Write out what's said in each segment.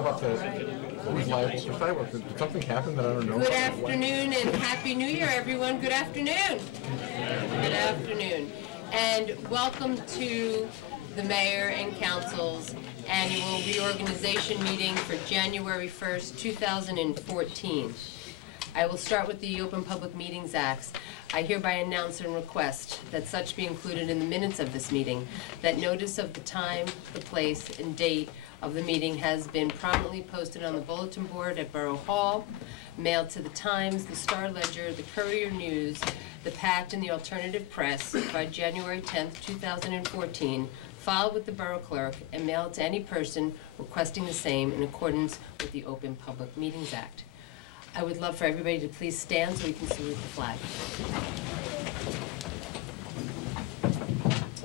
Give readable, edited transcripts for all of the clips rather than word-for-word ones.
about who's liable for sidewalks. Did something happen that I don't know about? Good afternoon and Happy New Year, everyone. Good afternoon. Good afternoon. And welcome to the Mayor and Council's annual reorganization meeting for January 1st, 2014. I will start with the Open Public Meetings Act. I hereby announce and request that such be included in the minutes of this meeting, that notice of the time, the place, and date of the meeting has been prominently posted on the bulletin board at Borough Hall, mailed to the Times, the Star Ledger, the Courier News, the Pact, and the Alternative Press by January 10th, 2014, filed with the Borough Clerk, and mailed to any person requesting the same in accordance with the Open Public Meetings Act. I would love for everybody to please stand so we can salute the flag.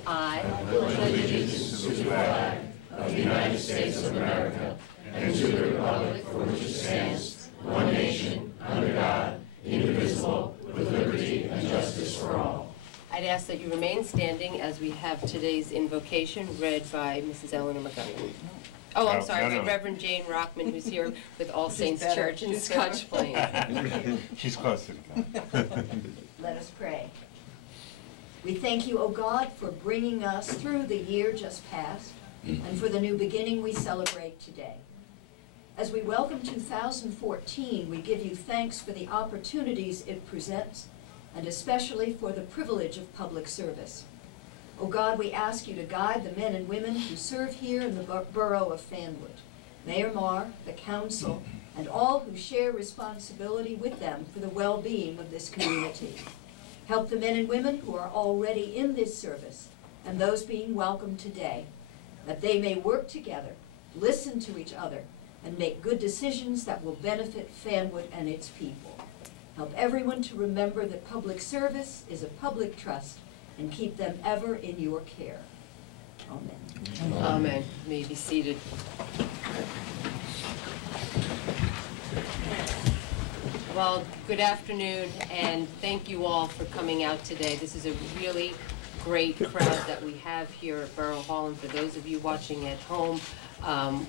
I pledge allegiance to the flag of the United States of America and to the republic for which it stands, one nation, under God, indivisible, with liberty and justice for all. I'd ask that you remain standing as we have today's invocation read by Mrs. Eleanor Montgomery. Oh, I'm sorry, no. Reverend Jane Rockman, who's here with All Saints Church in Scotch Plains. She's close to God. Let us pray. We thank you, O God, for bringing us through the year just past and for the new beginning we celebrate today. As we welcome 2014, we give you thanks for the opportunities it presents and especially for the privilege of public service. O God, we ask you to guide the men and women who serve here in the Borough of Fanwood, Mayor Marr, the Council, and all who share responsibility with them for the well-being of this community. Help the men and women who are already in this service and those being welcomed today, that they may work together, listen to each other, and make good decisions that will benefit Fanwood and its people. Help everyone to remember that public service is a public trust, and keep them ever in your care. Amen. Amen. You may be seated. Well, good afternoon, and thank you all for coming out today. This is a really great crowd that we have here at Borough Hall, and for those of you watching at home,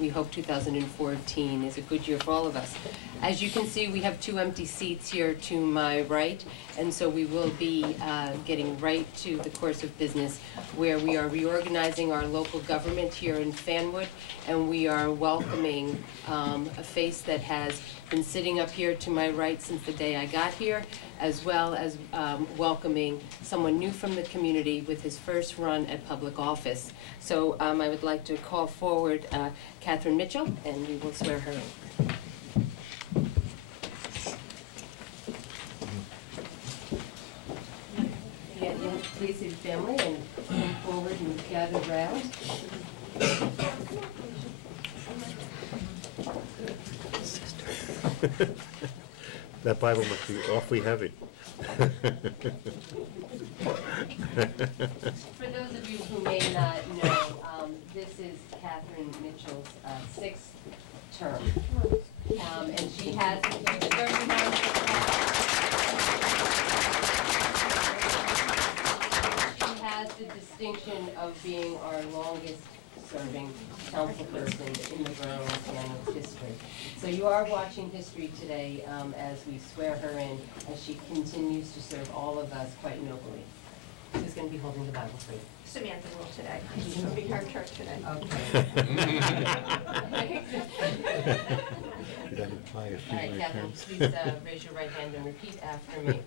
we hope 2014 is a good year for all of us. As you can see, we have 2 empty seats here to my right, and so we will be getting right to the course of business, where we are reorganizing our local government here in Fanwood, and we are welcoming a face that has been sitting up here to my right since the day I got here, as well as welcoming someone new from the community with his first run at public office. So I would like to call forward Catherine Mitchell, and we will swear her in. You have to please your family and come forward and gather round. That Bible must be awfully heavy. For those of you who may not know, this is Catherine Mitchell's 6th term. And she has the distinction of being our longest serving councilperson in the Borough of Fanwood's history. So you are watching history today as we swear her in, as she continues to serve all of us quite nobly. Who's going to be holding the Bible for you? Samantha will today. She'll be her church today. Okay. All right, Catherine, please raise your right hand and repeat after me.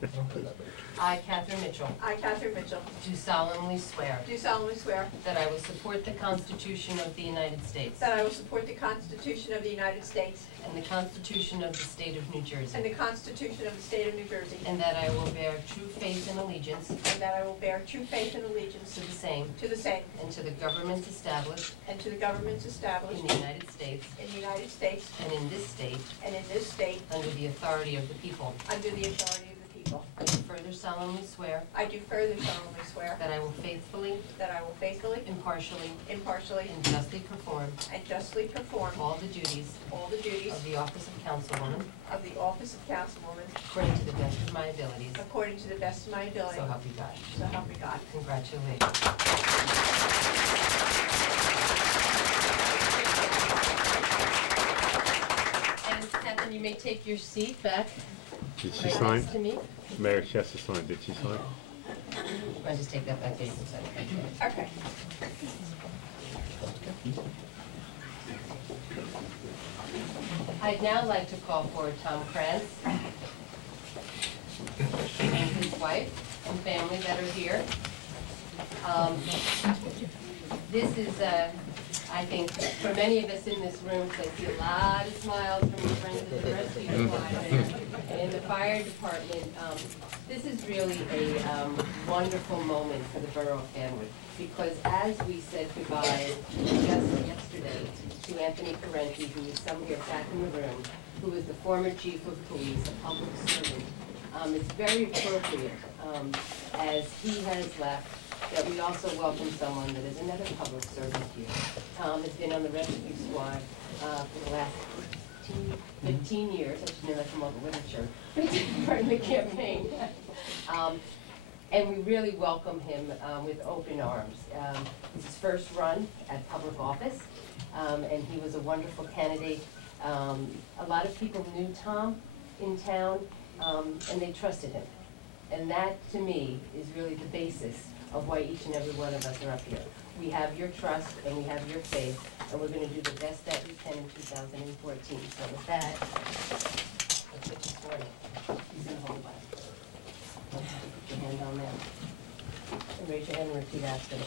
I, Catherine Mitchell, I, Catherine Mitchell, do solemnly swear do solemnly swear that I will support the Constitution of the United States that I will support the Constitution of the United States and the Constitution of the State of New Jersey, and the Constitution of the State of New Jersey, and that I will bear true faith and allegiance and that I will bear true faith and allegiance to the same and to the governments established to the governments established in the United States in the United States and in this state under the authority of the people. under the authority of the people. I do further solemnly swear I do further solemnly swear that I will faithfully, faithfully, impartially, impartially, and justly perform and justly perform all the duties of the office of councilwoman office of councilwoman according to the best of my abilities. according to the best of my ability. So help me God. So help me God. Congratulations. may take your seat back Did she right sign? next to me. Mayor Chester signed. Did she sign? I'll just take that back there. You can sign it back there. Okay. I'd now like to call forward Tom Krantz and his wife and family that are here. This is, I think, for many of us in this room, I see a lot of smiles from your friends in the rescue squad and in the fire department. This is really a wonderful moment for the Borough of Fanwood, because as we said goodbye just yesterday to Anthony Parenti, who is somewhere back in the room, who is the former chief of police, a public servant, it's very appropriate, as he has left, that we also welcome someone that is another public servant here. Tom has been on the rescue squad for the last 15 years. I should know that from all the literature, part of the campaign. And we really welcome him with open arms. It's his first run at public office, and he was a wonderful candidate. A lot of people knew Tom in town, and they trusted him. And that, to me, is really the basis of why each and every one of us are up here. We have your trust and we have your faith, and we're going to do the best that we can in 2014. So with that, let's get you sworn in. He's in the whole Bible. Put your hand on there. And raise your hand and repeat after me.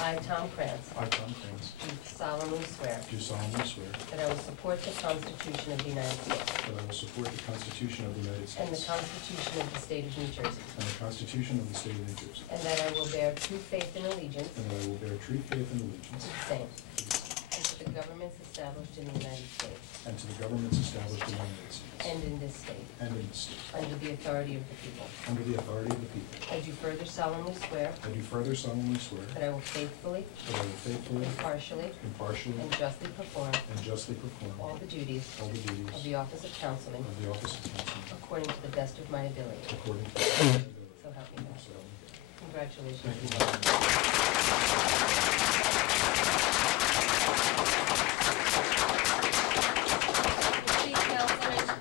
I, Tom Krantz, I, Tom Krantz, do solemnly swear do solemnly swear that I will support the Constitution of the United States that I will support the Constitution of the United and the States Constitution of the State of New Jersey, and the Constitution of the State of New Jersey, and that I will bear true faith and allegiance and that I will bear true faith and allegiance to the same, and to the governments established in the United States and to the governments established in the United States and in this state, and in this state, under the authority of the people. under the authority of the people. I do further solemnly swear I do further solemnly swear that I will faithfully, that I will faithfully, impartially, impartially, and justly perform and justly perform all the duties all the duties of the office of councilman of the office of councilman according to the best of my ability. according to the best of my ability. So help me God. So help me God. Congratulations. Please, Councilman.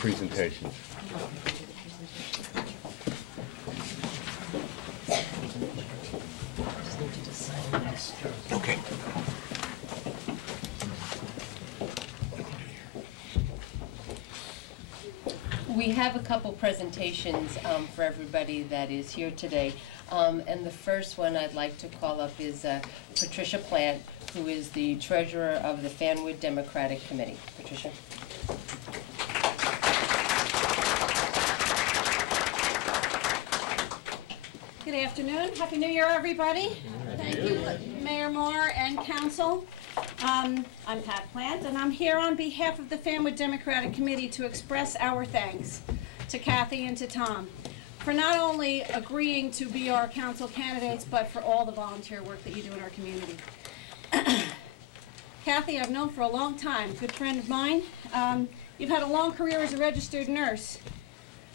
Presentations. Okay. We have a couple presentations for everybody that is here today. And the first one I'd like to call up is Patricia Plant, who is the treasurer of the Fanwood Democratic Committee. Patricia. Good afternoon. Happy New Year, everybody. Thank you, Mayor Moore and Council. I'm Pat Plant, and I'm here on behalf of the Fanwood Democratic Committee to express our thanks to Kathy and to Tom for not only agreeing to be our council candidates, but for all the volunteer work that you do in our community. Kathy, I've known for a long time, good friend of mine. You've had a long career as a registered nurse.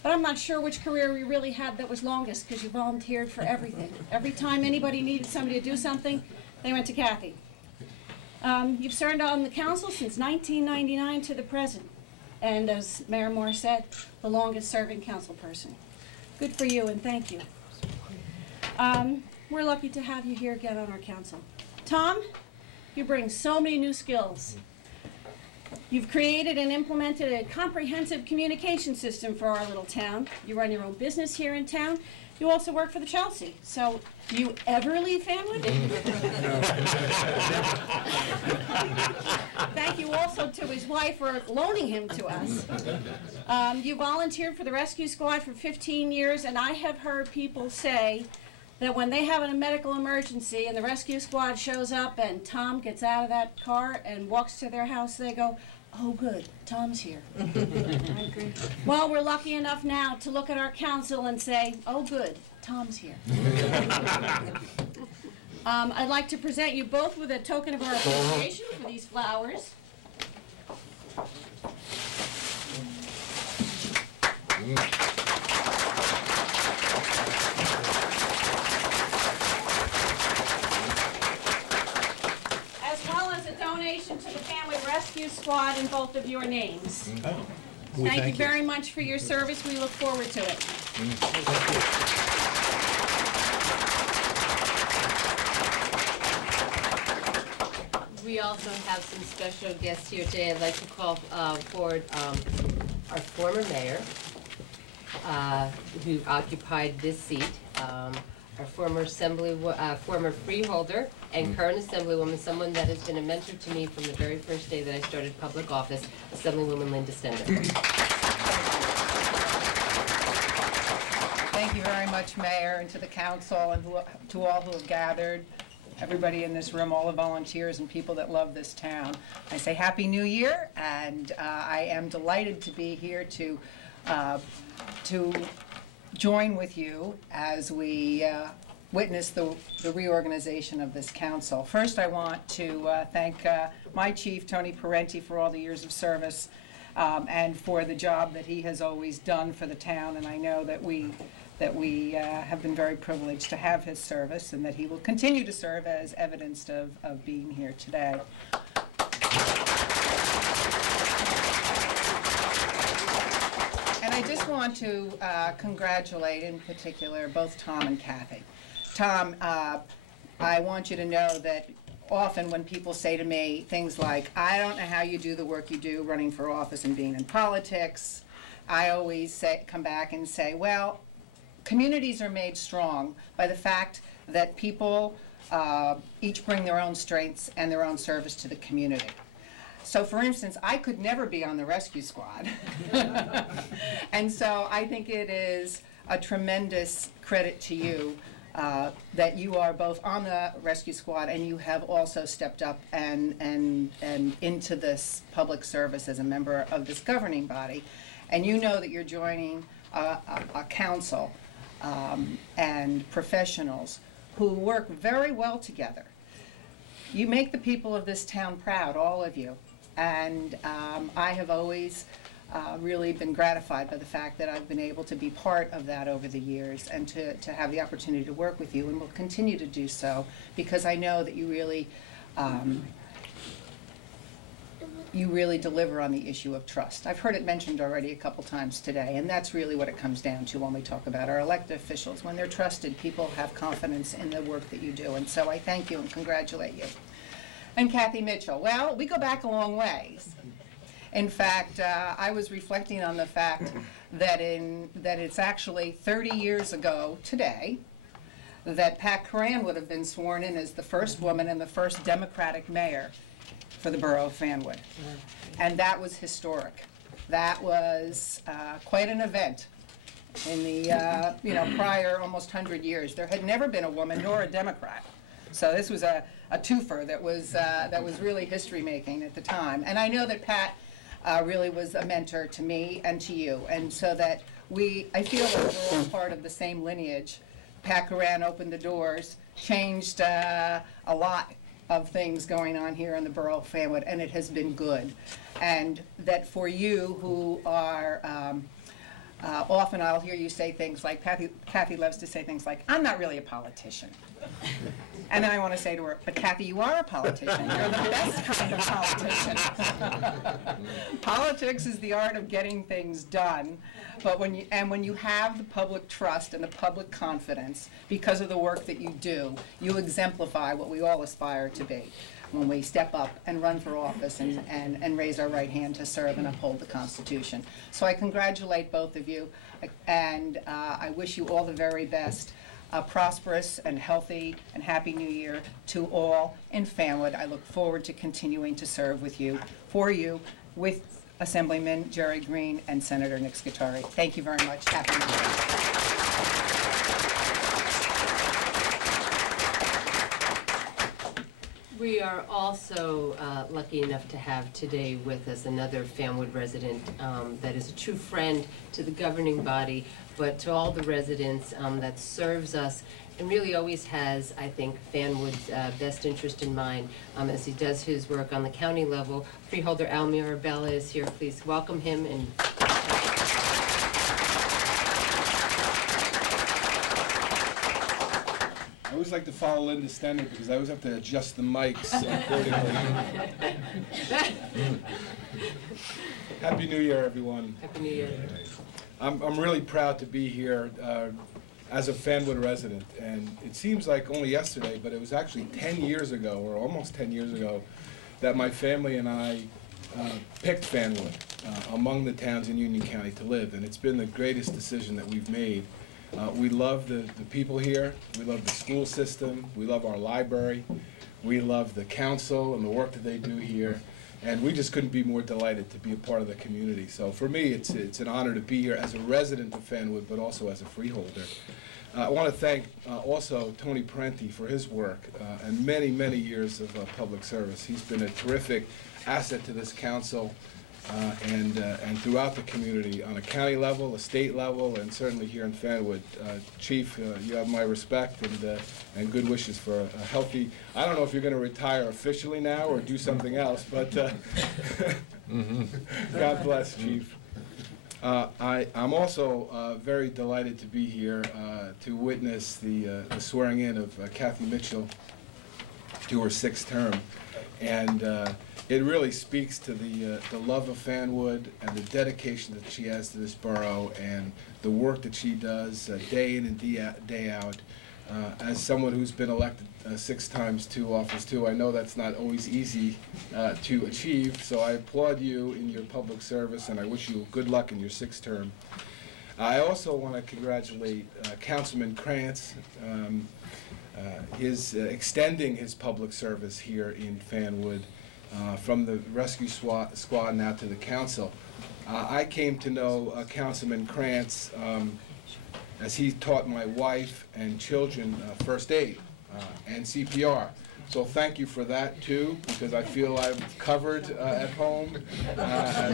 But I'm not sure which career you really had that was longest, because you volunteered for everything. Every time anybody needed somebody to do something, they went to Kathy. You've served on the council since 1999 to the present. And as Mayor Moore said, the longest serving council person. Good for you, and thank you. We're lucky to have you here again on our council. Tom, you bring so many new skills. You've created and implemented a comprehensive communication system for our little town. You run your own business here in town. You also work for the Chelsea. So, do you ever leave Fanwood? Thank you also to his wife for loaning him to us. You volunteered for the rescue squad for 15 years, and I have heard people say that when they have a medical emergency and the rescue squad shows up and Tom gets out of that car and walks to their house, they go, "Oh good, Tom's here." I agree. Well, we're lucky enough now to look at our council and say, "Oh good, Tom's here." I'd like to present you both with a token of our appreciation for these flowers. squad in both of your names. We Thank you very much for your service. We look forward to it. We also have some special guests here today. I'd like to call forward our former mayor, who occupied this seat, our former former freeholder and current assemblywoman, someone that has been a mentor to me from the very first day that I started public office, Assemblywoman Linda Stender. Thank you very much, Mayor, and to the council, and to all who have gathered, everybody in this room, all the volunteers and people that love this town. I say Happy New Year, and I am delighted to be here to join with you as we witness the reorganization of this council. First, I want to thank my chief, Tony Parenti, for all the years of service and for the job that he has always done for the town, and I know that we have been very privileged to have his service and that he will continue to serve as evidenced of being here today. And I just want to congratulate in particular both Tom and Kathy. Tom, I want you to know that often when people say to me things like, I don't know how you do the work you do running for office and being in politics, I always come back and say, well, communities are made strong by the fact that people each bring their own strengths and their own service to the community. So for instance, I could never be on the rescue squad. And so I think it is a tremendous credit to you that you are both on the rescue squad and you have also stepped up and into this public service as a member of this governing body. And you know that you're joining a council and professionals who work very well together. You make the people of this town proud, all of you. And I have always really been gratified by the fact that I've been able to be part of that over the years and to have the opportunity to work with you, and will continue to do so because I know that you really deliver on the issue of trust. I've heard it mentioned already a couple times today, and that's really what it comes down to when we talk about our elected officials. When they're trusted, people have confidence in the work that you do, and so I thank you and congratulate you. And Kathy Mitchell, well, we go back a long ways. In fact, I was reflecting on the fact that it's actually 30 years ago today that Pat Coran would have been sworn in as the first woman and the first Democratic mayor for the Borough of Fanwood. And that was historic. That was quite an event in the prior almost 100 years. There had never been a woman nor a Democrat. So this was a twofer that was really history making at the time. And I know that Pat really was a mentor to me and to you, and so that I feel that we're all part of the same lineage. Pat Coran opened the doors, changed a lot of things going on here in the Borough of Fanwood, and it has been good. And that for you who are, often I'll hear you say things like, Kathy loves to say things like, I'm not really a politician. And then I want to say to her, but Kathy, you are a politician. You're the best kind of politician. Politics is the art of getting things done, but when you have the public trust and the public confidence because of the work that you do, you exemplify what we all aspire to be when we step up and run for office and raise our right hand to serve and uphold the Constitution. So I congratulate both of you, and I wish you all the very best. A prosperous and healthy and happy new year to all in Fanwood. I look forward to continuing to serve with you, for you, with Assemblyman Jerry Green and Senator Nick Scutari. Thank you very much. Happy New Year. We are also lucky enough to have today with us another Fanwood resident that is a true friend to the governing body, but to all the residents, that serves us and really always has, I think, Fanwood's best interest in mind as he does his work on the county level. Freeholder Al Mirabella is here. Please welcome him. And always like to follow Linda Stenner because I always have to adjust the mics accordingly. Happy New Year, everyone. Happy New Year. I'm really proud to be here as a Fanwood resident, and it seems like only yesterday, but it was actually 10 years ago, or almost 10 years ago, that my family and I picked Fanwood among the towns in Union County to live, and it's been the greatest decision that we've made. We love the people here, we love the school system, we love our library, we love the council and the work that they do here, and we just couldn't be more delighted to be a part of the community. So for me, it's an honor to be here as a resident of Fanwood, but also as a freeholder. I want to thank also Tony Parenti for his work and many, many years of public service. He's been a terrific asset to this council and throughout the community on a county level, a state level, and certainly here in Fanwood. Chief, you have my respect and good wishes for a healthy, I don't know if you're going to retire officially now or do something else, but God bless, Chief. I'm also very delighted to be here to witness the swearing in of Kathy Mitchell to her 6th term. And it really speaks to the love of Fanwood and the dedication that she has to this borough and the work that she does day in and day out. As someone who's been elected 6 times to office too, I know that's not always easy to achieve, so I applaud you in your public service and I wish you good luck in your 6th term. I also want to congratulate Councilman Krantz. His extending his public service here in Fanwood from the rescue squad now to the council. I came to know Councilman Krantz as he taught my wife and children first aid and CPR. So thank you for that too, because I feel I'm covered at home. I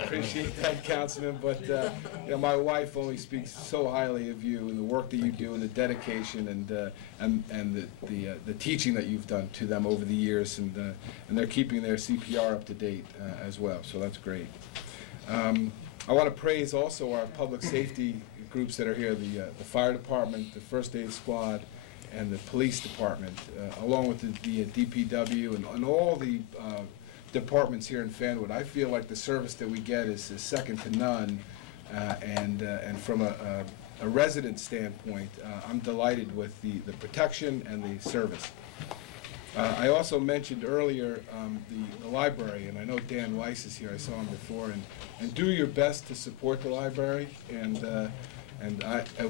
appreciate that, Councilman. But you know, my wife only speaks so highly of you and the work that you do and the dedication and the teaching that you've done to them over the years, and they're keeping their CPR up to date as well. So that's great. I want to praise also our public safety groups that are here: the fire department, the first aid squad, and the police department, along with the DPW and all the departments here in Fanwood. I feel like the service that we get is second to none, and from a resident standpoint, I'm delighted with the protection and the service. I also mentioned earlier the library, and I know Dan Weiss is here, I saw him before, and do your best to support the library, and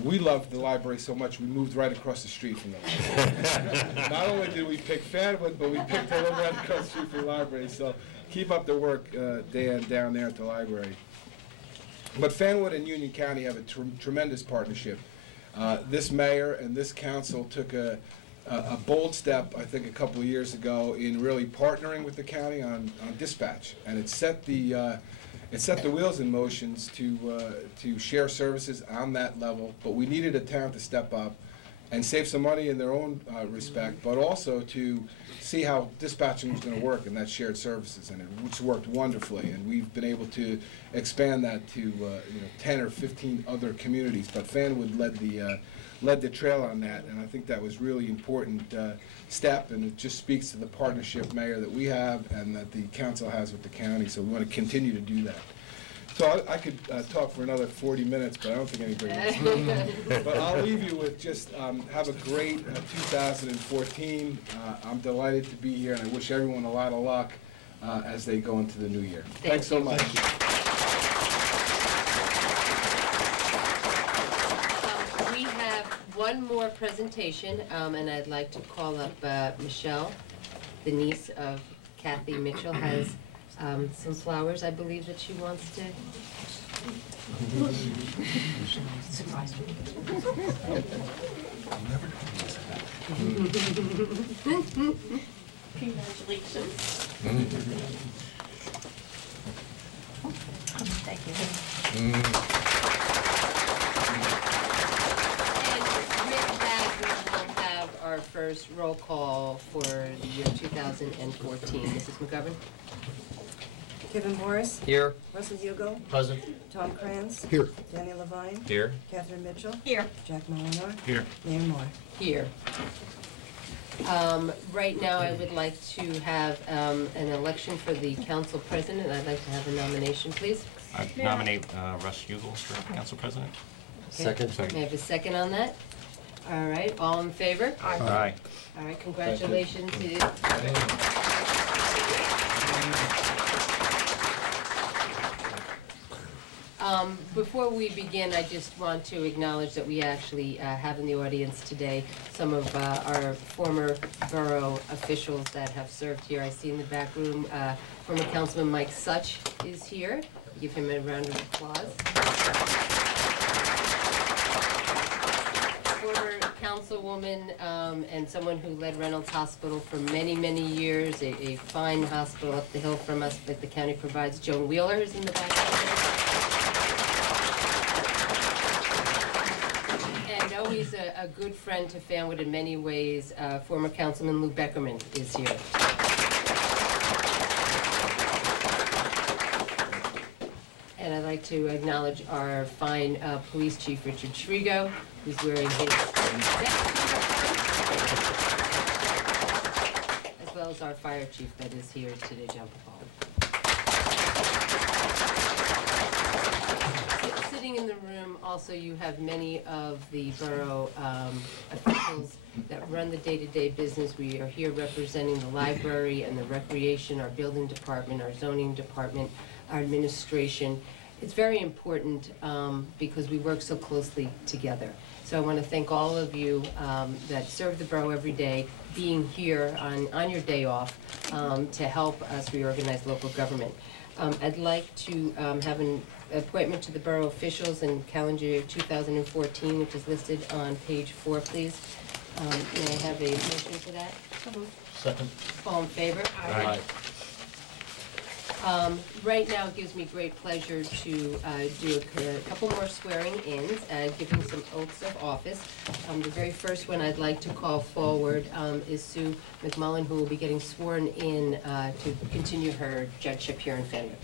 we love the library so much we moved right across the street from the library. Not only did we pick Fanwood, but we picked to live right across the street from the library. So keep up the work, Dan, down there at the library. But Fanwood and Union County have a tremendous partnership. This mayor and this council took a bold step, I think, a couple of years ago in really partnering with the county on dispatch, and it set the wheels in motions to share services on that level. But we needed a town to step up and save some money in their own respect, but also to see how dispatching was going to work in that shared services, and it's worked wonderfully. And we've been able to expand that to 10 or 15 other communities. But Fanwood led the trail on that, and I think that was really important step, and it just speaks to the partnership, Mayor, that we have and that the council has with the county, so we want to continue to do that. So I could talk for another 40 minutes, but I don't think anybody wants to. But I'll leave you with just have a great 2014. I'm delighted to be here, and I wish everyone a lot of luck as they go into the new year. Thanks so much. We have one more presentation, and I'd like to call up Michelle, the niece of Kathy Mitchell, has some flowers, I believe, that she wants to. Congratulations. Thank you. And with that, we will have our first roll call for the year 2014. Mrs. McGovern? Kevin Morris, Here. Russell Hugo, Present. Tom Kranz, Here. Danny Levine, Here. Catherine Mitchell, Here. Jack Molinar, Here. Mayor Moore. Here. Right now, I would like to have an election for the council president. I'd like to have a nomination, please. I nominate Russ Hugel for council president. Okay. May I have a second on that? All right, all in favor? Aye. All right, congratulations to you. Before we begin, I just want to acknowledge that we actually have in the audience today some of our former borough officials that have served here. I see in the back room, former Councilman Mike Such is here. Give him a round of applause. Former councilwoman and someone who led Reynolds Hospital for many, many years, a fine hospital up the hill from us that the county provides. Joan Wheeler is in the back. And always a good friend to Fanwood in many ways, former Councilman Lou Beckerman is here. And I'd like to acknowledge our fine police chief, Richard Shrigo, who's wearing his as well as our fire chief that is here today, John Papal. Sitting in the room, also you have many of the borough officials that run the day-to-day business. We are here representing the library and the recreation, our building department, our zoning department, our administration. It's very important because we work so closely together. So I want to thank all of you that serve the borough every day, being here on your day off to help us reorganize local government. I'd like to have an appointment to the borough officials in calendar year 2014, which is listed on page 4, please. May I have a motion for that? Second. All in favor? Aye. Right now, it gives me great pleasure to do a couple more swearing-ins, giving some oaths of office. The very first one I'd like to call forward is Sue McMullen, who will be getting sworn in to continue her judgeship here in Fanwood.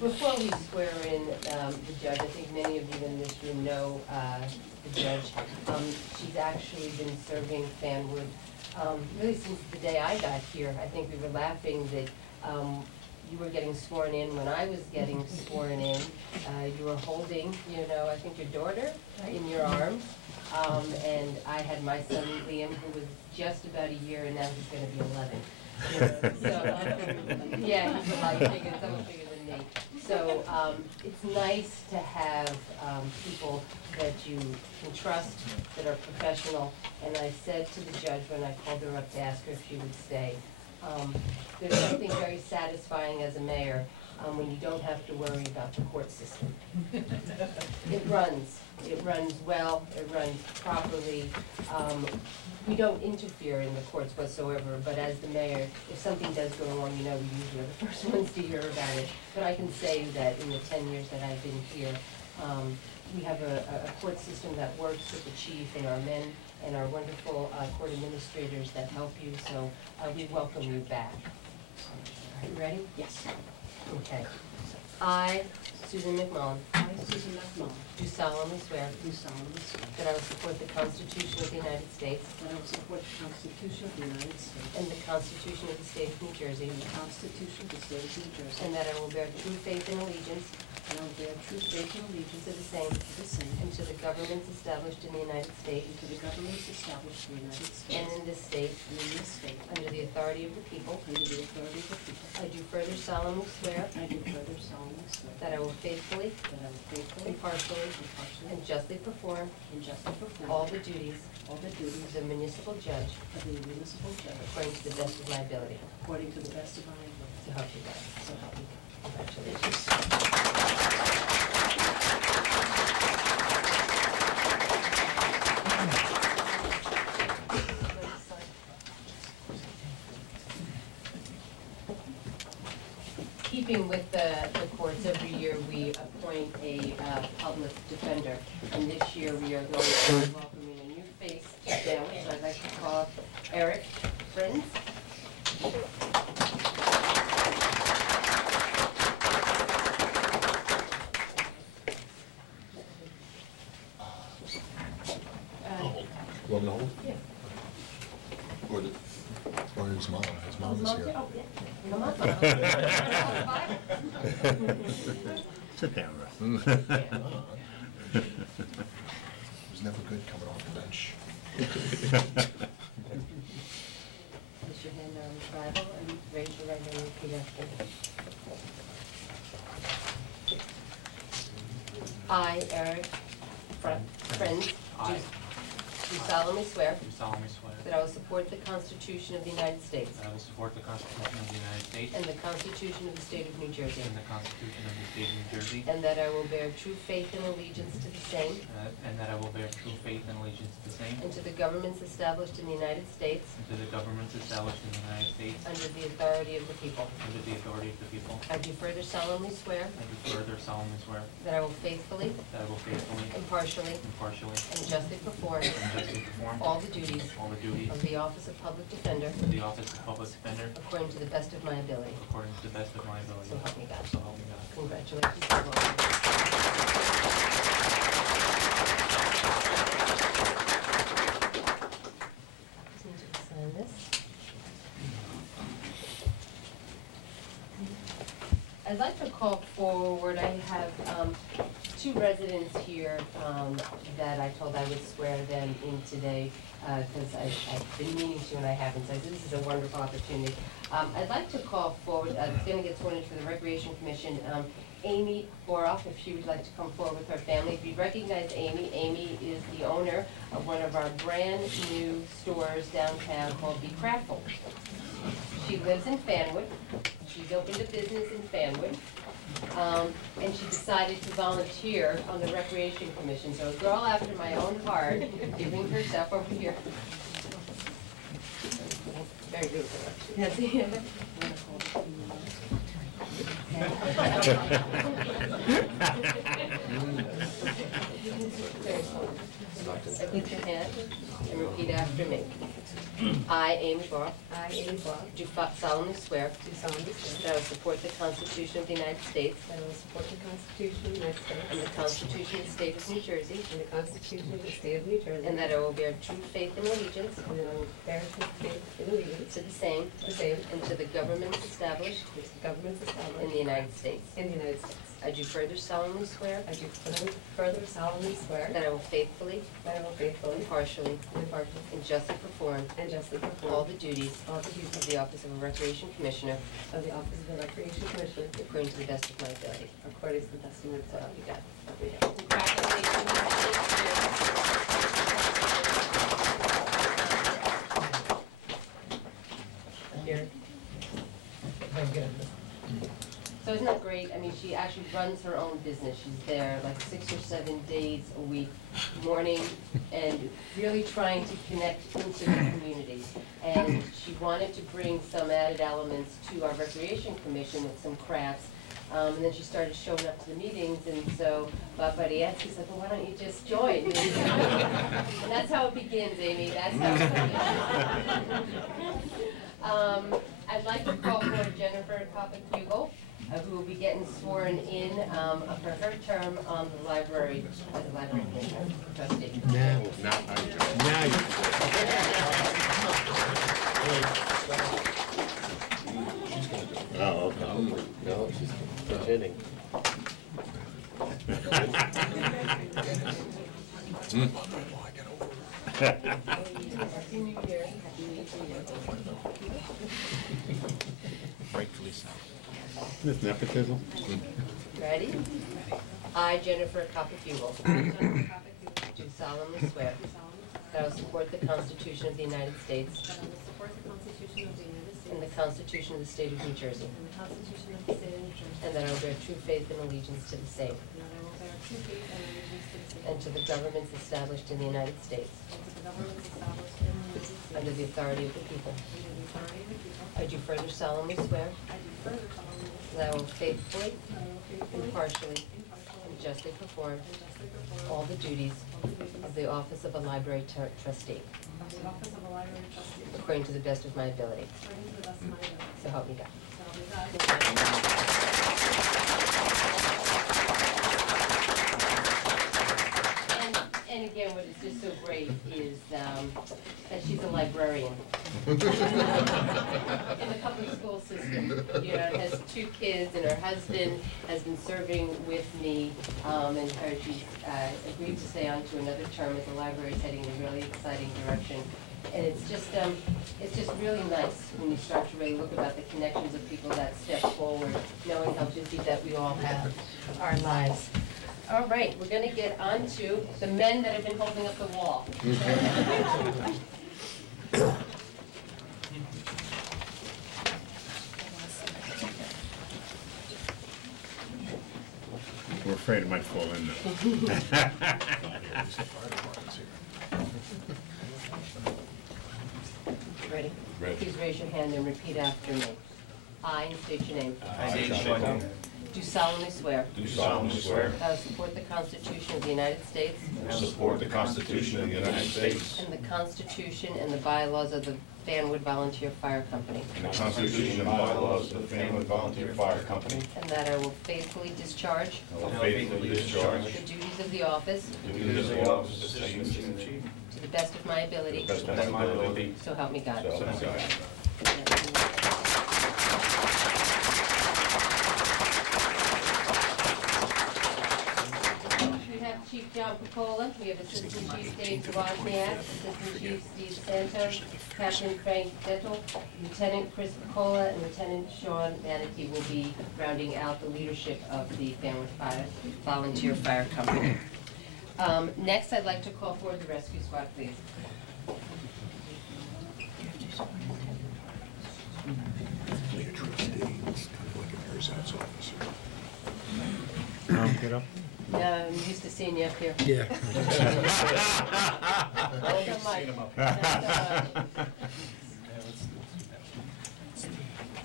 Before we swear in the judge, I think many of you in this room know the judge. She's actually been serving Fanwood really since the day I got here. I think we were laughing that you were getting sworn in when I was getting sworn in. You were holding, I think your daughter in your arms. And I had my son Liam, who was just about a year, and now he's going to be 11. Yeah, he's a lot bigger, so much bigger than me. So it's nice to have people that you can trust, that are professional. And I said to the judge when I called her up to ask her if she would stay, there's something very satisfying as a mayor when you don't have to worry about the court system. It runs well, it runs properly. We don't interfere in the courts whatsoever, but as the mayor, if something does go wrong, we usually are the first ones to hear about it. But I can say that in the 10 years that I've been here, we have a court system that works with the chief and our men and our wonderful court administrators that help you, so we welcome you back. Are you ready? Yes. Okay. I, Susan McMullen. I, Susan McMullen, Do solemnly swear do solemnly swear that I will support the Constitution of the United States that I will support the Constitution of the United States and the Constitution of the State of New Jersey, and the Constitution of the State of New Jersey, and that I will bear true faith and allegiance and I will bear true faith and allegiance to the same to the same and to the governments established in the United States and to the governments established in the United and States in this state and in this state under the authority of the people. under the authority of the people. I do further solemnly swear I do further solemnly swear that I will faithfully, that I will faithfully, impartially, impartially, and justly perform and justly perform all the duties all the duties of the municipal judge of the municipal judge according to the best of my ability. according to the best of my ability. So help you God. So help me God. Keeping with the courts, every year we appoint a public defender. And this year we are going to be welcoming a new face to Fanwood, so I'd like to call Eric Friends. Want me to hold? Yeah. Or his mom. His mom is here. Oh, yeah. Come on. Sit down, Russ. It was never good coming off the bench. Place your hand on the Bible and raise your right hand and repeat after me. I, Eric Friends, do solemnly swear Do solemnly swear that I will support the Constitution of the United States that I will support the Constitution of the United States and the Constitution of the State of New Jersey, and the Constitution of the State of New Jersey, and that I will bear true faith and allegiance to the same and that I will bear true faith and allegiance to the same, and to the governments established in the United States and to the governments established in the United States under the authority of the people. under the authority of the people. I do further solemnly swear I do further solemnly swear that I will faithfully, that I will faithfully, impartially, impartially, and justly perform and justly perform all the duties all the duties of the office of public defender of the office of public defender according to the best of my ability. according to the best of my ability. So help me God. So help me God. Congratulations and welcome. Just need you to sign this. I'd like to call forward, I have two residents here that I told I would swear them in today because I've been meaning to and I haven't, so this is a wonderful opportunity. I'd like to call forward, going to get sworn in for the Recreation Commission, Amy Borough, if she would like to come forward with her family. If you recognize Amy, Amy is the owner of one of our brand new stores downtown called Be Craftful. She lives in Fanwood. She's opened a business in Fanwood. And she decided to volunteer on the Recreation Commission. So a girl after my own heart, giving herself over here. Very good. That's it. Put your hand and repeat after me. I, Amy Barr, do solemnly swear that I will support the Constitution of the United States That I will support the Constitution of the United States and the Constitution of the State of New Jersey, and the Constitution of the State of New Jersey, and that I will bear true faith and allegiance and that I will bear true faith and allegiance to the same to the same and to the governments established which the governments in established the United States. in the United States. I do further solemnly swear I do further solemnly swear that I will faithfully, that I will faithfully, impartially, impartially, and justly perform and justly all perform the duties all the duties of the office of a Recreation Commissioner of the office of the Recreation Commissioner according to the best of my ability. according to the best of my So ability. help me God. Congratulations. Here. Very good. So isn't that great? I mean, she actually runs her own business. She's there like 6 or 7 days a week, morning, and really trying to connect into the community. And she wanted to bring some added elements to our Recreation Commission with some crafts. And then she started showing up to the meetings, and so Bob Buddy-Yatsky said, well, why don't you just join? And that's how it begins, Amy. That's how it begins. I'd like to call for Jennifer Koppenfugel, who will be getting sworn in for her term on the library, as a library commissioner, trustee. Oh, okay. No, she's pretending. Happy New Year. Happy New Year. Rightfully so. This nepotism? Ready? I, Jennifer Koppenfugel, do solemnly swear that I will support the Constitution of the United States That I will support the Constitution of the United States and the Constitution of the State of New Jersey, and the Constitution of the State of New Jersey, and that I will bear true faith and allegiance to the same and that I will bear true faith and allegiance to the same, and to the governments established in the United States and to the governments established in the United States, under the authority of the people. under the authority of the people. I do further solemnly swear I do further solemnly swear that I will faithfully, that I will faithfully, impartially, impartially, and justly perform and justly perform all the duties all the duties of the office of a library trustee of the office of a library trustee according to the best of my ability. according to the best of my ability. So help me God. So help me God. And again, what is just so great is that she's a librarian. In the public school system, you know, has 2 kids, and her husband has been serving with me, and she's agreed to stay on to another term as the library is heading in a really exciting direction. And it's just really nice when you start to really look about the connections of people that step forward, knowing how busy that we all have our lives. All right, we're gonna get on to the men that have been holding up the wall. We're afraid it might fall in there. Ready? Ready. Please raise your hand and repeat after me. I, and state your name. I, Sean, Do solemnly swear Do solemnly swear that I will support the Constitution of the United States to support the Constitution of the United States and the Constitution and the bylaws of the Fanwood Volunteer Fire Company, and the Constitution and bylaws of the Fanwood Volunteer Fire Company. and that I will faithfully discharge I will faithfully discharge the duties of the office the duties of the office of Assistant Chief to the best of my ability, to the best of my ability. so help me God. So help me God. We have Chief John Picola, we have Assistant Chief Dave Wozniak, Assistant Chief Steve Santos, Captain Frank Dettel, Lieutenant Chris Picola, and Lieutenant Sean Manatee will be rounding out the leadership of the Fanwood Volunteer Fire Company. Next, I'd like to call forward the rescue squad, please. Get up. I'm used to seeing you up here. Yeah. Not so much. Not so much.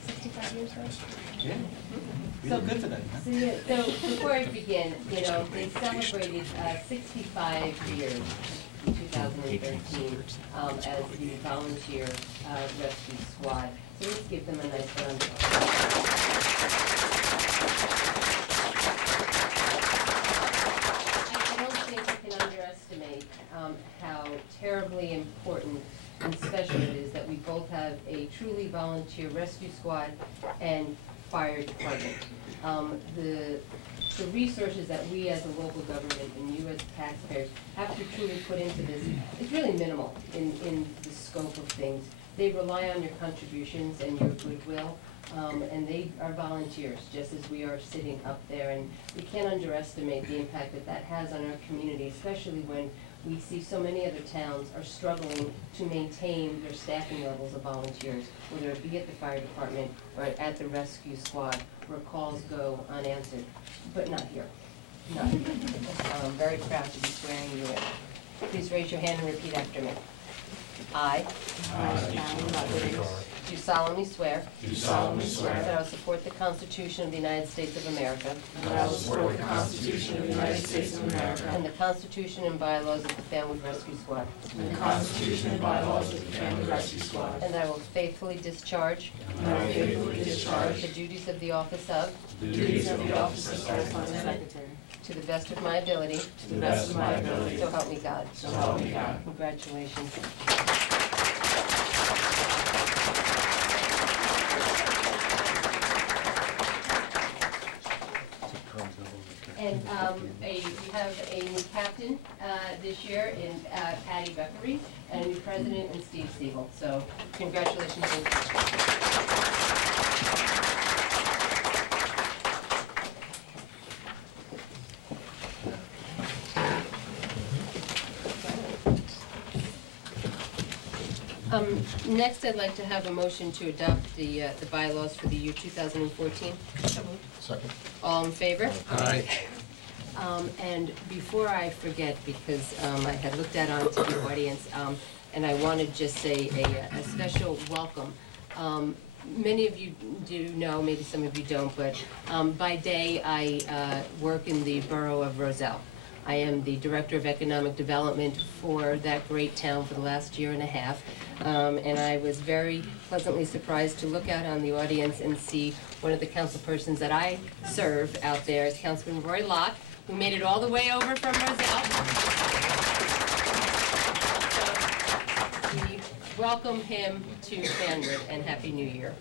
65 years old? Yeah. We look good today. So before I begin, you know, they celebrated 65 years in 2013 as the volunteer rescue squad. So let's give them a nice round of applause. I don't think we can underestimate how terribly important and special it is that we both have a truly volunteer rescue squad and fire department. The resources that we as a local government and you as taxpayers have to truly put into this is really minimal in the scope of things. They rely on your contributions and your goodwill, and they are volunteers, just as we are sitting up there. And we can't underestimate the impact that that has on our community, especially when we see so many other towns are struggling to maintain their staffing levels of volunteers, whether it be at the fire department or at the rescue squad, where calls go unanswered, but not here, not here. I'm very proud to be swearing you in. Please raise your hand and repeat after me. I do solemnly swear Do solemnly swear that I will support the Constitution of the United States of America that I will support the Constitution of the United States of America and the Constitution and bylaws of the Fanwood Rescue Squad, and the Constitution and bylaws of the Family Rescue Squad. and that I will faithfully discharge And I will faithfully discharge the duties of the office of, the duties of the office of Secretary to the best of my ability, to the best of my ability. so help me God. So help me God. Congratulations. And we have a new captain this year in Patty Beckery, and a new president in Steve Siegel. So congratulations. Next, I'd like to have a motion to adopt the bylaws for the year 2014. Second. All in favor? Aye. And before I forget, because I had looked out onto the audience, and I want to just say a special welcome. Many of you do know, maybe some of you don't, but by day I work in the Borough of Roselle. I am the Director of Economic Development for that great town for the last year and a half. And I was very pleasantly surprised to look out on the audience and see one of the council persons that I serve out there is Councilman Roy Locke, who made it all the way over from Roselle. So we welcome him to Fanwood and Happy New Year.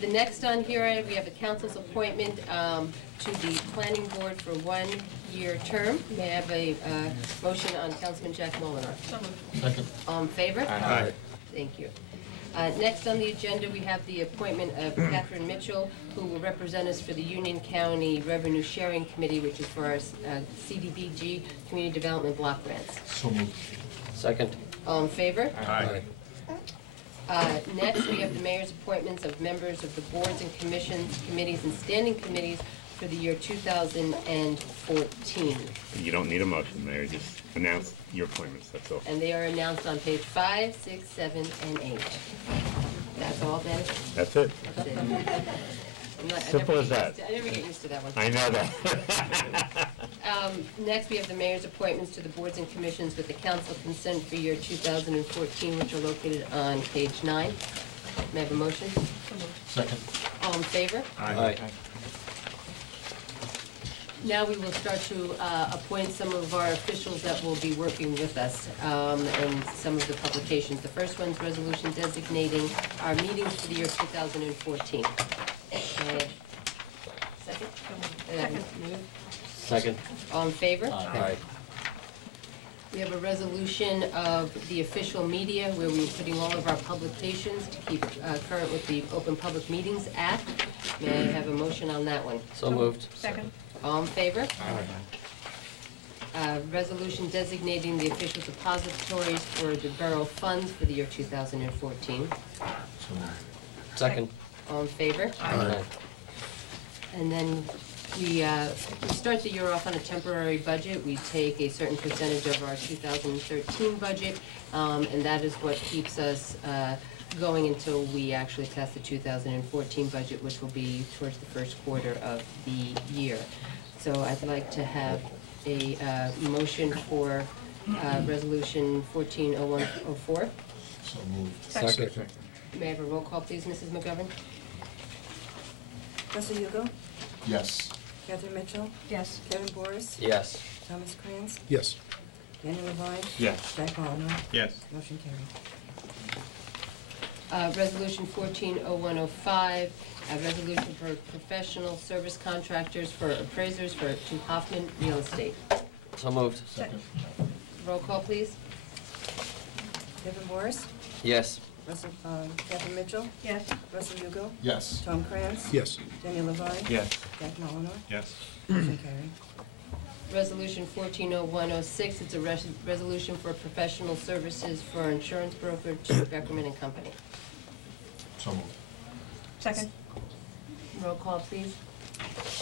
The next on here, we have the council's appointment to the planning board for 1-year term. May I have a motion on Councilman Jack Molinar? Second. All in favor? Aye. Thank you. Next on the agenda, we have the appointment of Catherine Mitchell, who will represent us for the Union County Revenue Sharing Committee, which is for our CDBG Community Development Block Grants. So moved. Second. All in favor? Aye. Next, we have the mayor's appointments of members of the boards and commissions, committees, and standing committees for the year 2014. You don't need a motion, Mayor, just announce your appointments, that's all. And they are announced on page 5, 6, 7, and 8. That's all, Dennis? That's it. That's it. Simple as that. I never get used to that one. I know that. Next, we have the mayor's appointments to the boards and commissions with the council consent for year 2014, which are located on page 9. May I have a motion? Second. All in favor? Aye. Now we will start to appoint some of our officials that will be working with us in some of the publications. The first one's resolution designating our meetings for the year 2014. Second? Move. Second. All in favor? Aye. We have a resolution of the official media where we are putting all of our publications to keep current with the Open Public Meetings Act. May I have a motion on that one? So moved. Second. All in favor? Resolution designating the official depositories for the borough funds for the year 2014. So moved. Second. All in favor? Aye. And then we start the year off on a temporary budget. We take a certain percentage of our 2013 budget, and that is what keeps us going until we actually pass the 2014 budget, which will be towards the first quarter of the year. So I'd like to have a motion for Resolution 140104. So moved. Second. May I have a roll call, please, Mrs. McGovern? Russell Hugo, Yes. Catherine Mitchell, Yes. Kevin Boris, Yes. Thomas Krantz, Yes. Daniel Levine, Yes. Jack Molinar, Yes. motion carried. Resolution 140105, a resolution for professional service contractors for appraisers to Hoffman Real Estate. So moved. Second. Roll call, please. Kevin Boris, Yes. Catherine Mitchell, Yes. Russell Hugo, Yes. Tom Krantz, Yes. Daniel Levine, Yes. Jack Molinar, Yes. motion carried. Resolution 140106, it's a resolution for professional services for insurance broker to Beckerman and Company. So moved. Second. Roll call, please.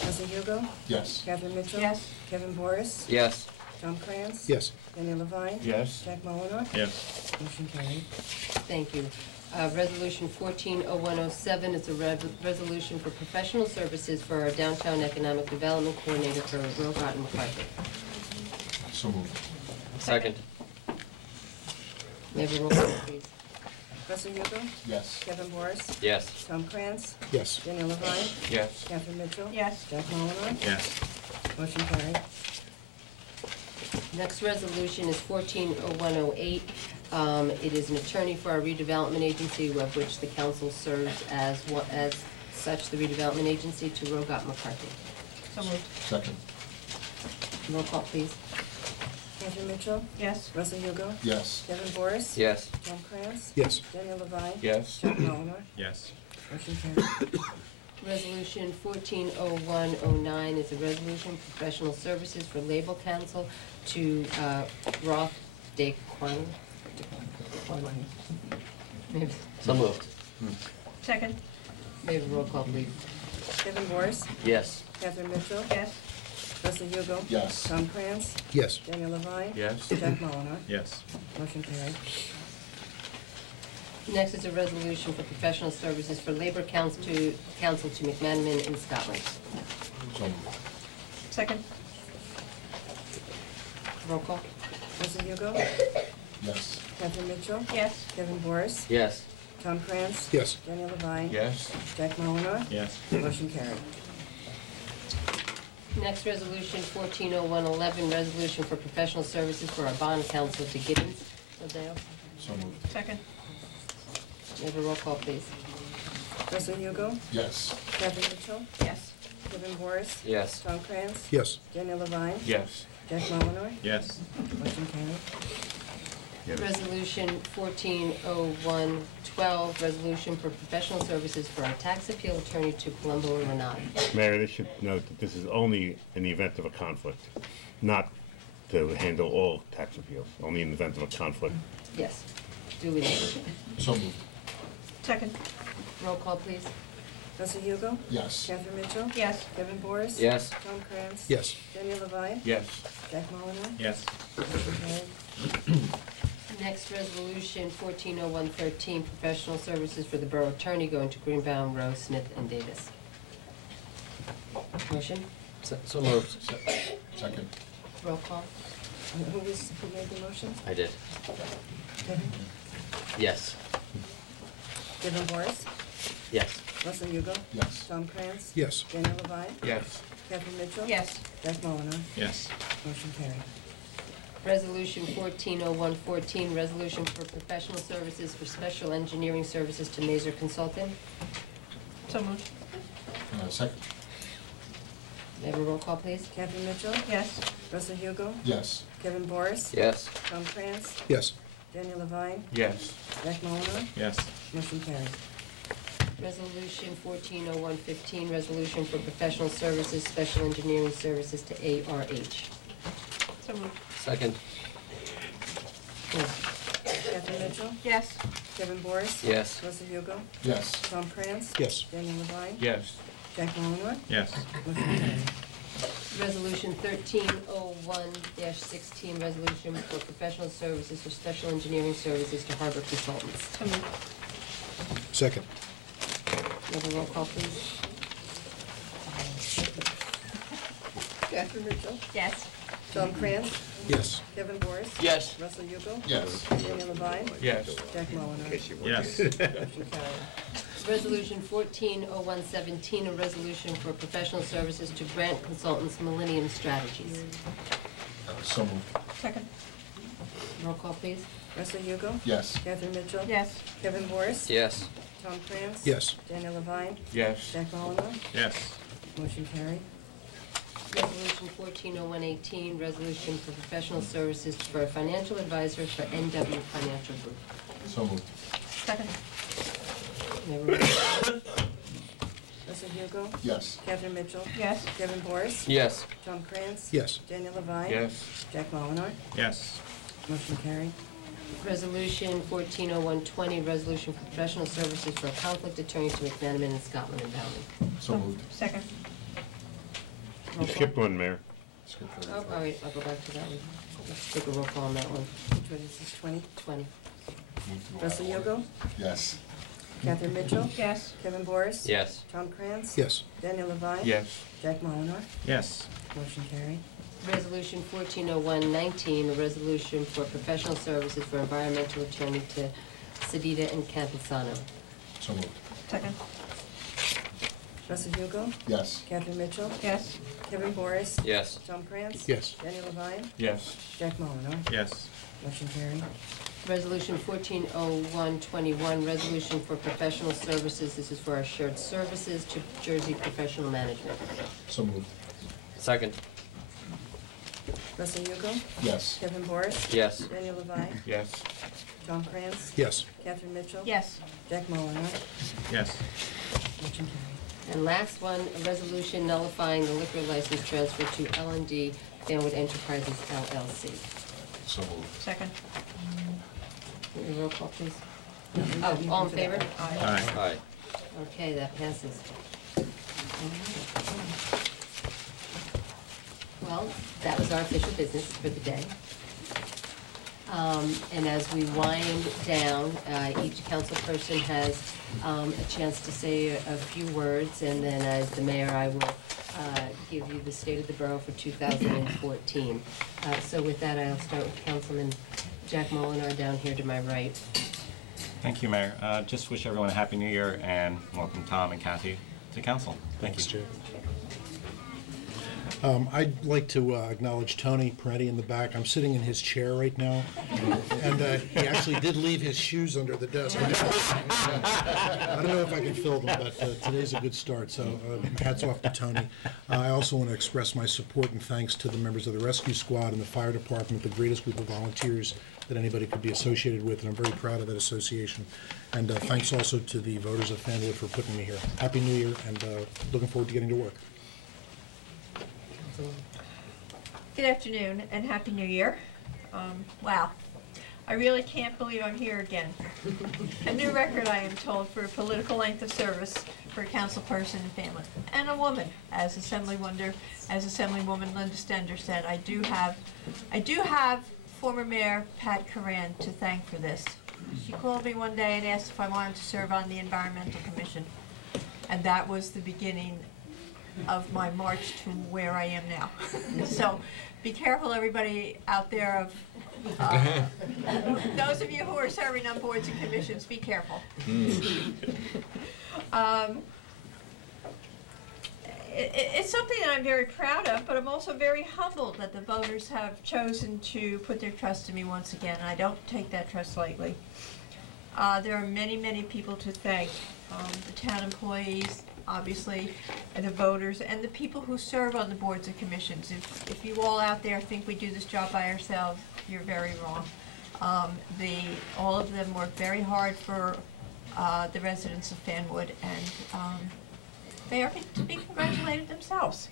Russell Hugo, Yes. Catherine Mitchell, Yes. Kevin Boris, Yes. Tom Krantz, Yes. Daniel Levine, Yes. Jack Molinar, Yes. motion carried. Thank you. Resolution 140107 is a resolution for professional services for our downtown economic development coordinator for Robot and McCarthy. So moved. Second. May I have a roll call, please? Russell Hugo, Yes. Kevin Boris, Yes. Tom Krantz, Yes. Daniel Levine, Yes. Catherine Mitchell, Yes. Jack Molinar, Yes. motion carried. Next resolution is 140108. It is an attorney for our redevelopment agency, of which the council serves as such, the redevelopment agency, to Rogat McCarthy. So moved. Second. Roll call, please. Catherine Mitchell, Yes. Russell Hugo, Yes. Kevin Boris, Yes. Tom Krantz, Yes. Daniel Levine, Yes. Jack Molinar, Yes. motion carried. Resolution 140109 is a resolution for professional services for label counsel to Roth Daquan. So moved. Second. May I have a roll call, please? Kevin Boris, Yes. Catherine Mitchell, Yes. Russell Hugo. Yes. Tom Krantz, Yes. Daniel Levine. Yes. Jack Mullenor. Yes. Motion carried. Next is a resolution for professional services for Labor Council to McManaman in Scotland. So moved. Second. Roll call? Russell Hugo, Yes. Catherine Mitchell, Yes. Kevin Boris, Yes. Tom Krantz. Yes. Daniel Levine. Yes. Jack Mullenor. Yes. Motion carried. Next resolution, 140111, resolution for professional services for our bond counsel to Giddens. Odell. So moved. Second. May I have a roll call, please? Russell Hugo, Yes. Catherine Mitchell, Yes. Kevin Boris, Yes. Tom Krantz, Yes. Daniel Levine. Yes. Jack Mullenor. Yes. Motion carried. Resolution 140112, resolution for professional services for our tax appeal attorney to Colombo and Renata. Mayor, they should note that this is only in the event of a conflict, not to handle all tax appeals, only in the event of a conflict. Yes. Do we need So moved. Second. roll call, please? Russell Hugo, Yes. Catherine Mitchell, Yes. Kevin Boris. Yes. Tom Krantz. Yes. Daniel Levine. Yes. Jack Mullenor. Yes. Motion carried. Next resolution, 140113, professional services for the borough attorney going to Greenbaum, Rowe, Smith, and Davis. Motion? So moved. Second. Roll call? Who made the motion? I did. Kevin? Yes. Kevin Boris, Yes. Russell Hugo, Yes. Tom Krantz. Yes. Daniel Levine. Yes. Catherine Mitchell. Yes. Jack Mullenor. Yes. Motion carried. Resolution 140114, resolution for professional services for special engineering services to Mazer Consulting. So moved. Second. May I have a roll call, please? Catherine Mitchell, Yes. Russell Hugo, Yes. Kevin Boris, Yes. Tom Krantz, Yes. Daniel Levine, Yes. Jack Mullenor. Yes. Motion carried. Resolution 140115, resolution for professional services, special engineering services to ARH. So moved. Second. Catherine Mitchell, Yes. Kevin Boris. Yes. Russell Hugo, Yes. Tom Krantz. Yes. Daniel Levine, Yes. Jack Mullenor. Yes. Motion carried. Resolution 1301-16, resolution for professional services for special engineering services to Harbor Consultants. So moved. Second. May I have a roll call, please? Catherine Mitchell, Yes. Tom Krantz, Yes. Kevin Boris. Yes. Russell Hugo, Yes. Daniel Levine, Yes. Jack Mullenor. Yes. Motion carried. Resolution 140117, a resolution for professional services to Grant Consultants Millennium Strategies. So moved. Second. Roll call, please. Russell Hugo, Yes. Catherine Mitchell. Yes. Kevin Boris. Yes. Tom Krantz. Yes. Daniel Levine, Yes. Jack Mullenor. Yes. Motion carried. Resolution 140118, resolution for professional services for a financial advisor for NW Financial Group. So moved. Second. May I have a roll call? Russell Hugo, Yes. Catherine Mitchell. Yes. Kevin Boris. Yes. Tom Krantz. Yes. Daniel Levine. Yes. Jack Mullenor. Yes. Motion carried. Resolution 140120, resolution for professional services for a conflict attorney to McManaman in Scotland and Valley. So moved. Second. You skipped one, Mayor. Skip for Oh, all right, I'll go back to that one. Let's take a roll call on that one. Which one is this, 20? 20. Russell Hugo, Yes. Catherine Mitchell. Yes. Kevin Boris. Yes. Tom Krantz. Yes. Daniel Levine. Yes. Jack Mullenor. Yes. Motion carried. Resolution 140119, a resolution for professional services for environmental attorney to Sedita and Campusano. So moved. Second. Russell Hugo, Yes. Catherine Mitchell. Yes. Kevin Boris. Yes. Tom Krantz. Yes. Daniel Levine. Yes. Jack Mullenor. Yes. Motion carried. Resolution 140121, resolution for professional services. This is for our shared services to Jersey Professional Management. So moved. Second. Russell Hugo, Yes. Kevin Boris. Yes. Daniel Levine. Yes. Tom Krantz. Yes. Catherine Mitchell. Yes. Jack Mullenor. Yes. Motion carried. And last one, a resolution nullifying the liquor license transfer to L&D Fanwood Enterprises LLC. So moved. Second. Roll call, please. Oh, all in favor? Aye. Okay, that passes. Well, that was our official business for the day. And as we wind down, each council person has a chance to say a few words, and then as the mayor, I will give you the state of the borough for 2014. So with that, I'll start with Councilman Jack Molinar down here to my right. Thank you, Mayor. Just wish everyone a Happy New Year and welcome Tom and Kathy to council. Thank you. I'd like to acknowledge Tony Peretti in the back. I'm sitting in his chair right now, and he actually did leave his shoes under the desk. I don't know if I can fill them, but today's a good start, so hats off to Tony. I also want to express my support and thanks to the members of the rescue squad and the fire department, the greatest group of volunteers that anybody could be associated with, and I'm very proud of that association. And thanks also to the voters of Fanwood for putting me here. Happy New Year, and looking forward to getting to work. Good afternoon and Happy New Year. Wow, I really can't believe I'm here again. A new record, I am told, for political length of service for a council person and family. And a woman, as Assemblywoman Linda Stender said, I do have former Mayor Pat Coran to thank for this. She called me one day and asked if I wanted to serve on the Environmental Commission. And that was the beginning of my march to where I am now. So be careful, everybody out there, of those of you who are serving on boards and commissions, be careful. It's something that I'm very proud of, but I'm also very humbled that the voters have chosen to put their trust in me once again. I don't take that trust lightly. There are many, many people to thank. The town employees, obviously, and the voters, and the people who serve on the boards and commissions. If you all out there think we do this job by ourselves, you're very wrong. All of them work very hard for the residents of Fanwood, and they are to be congratulated themselves.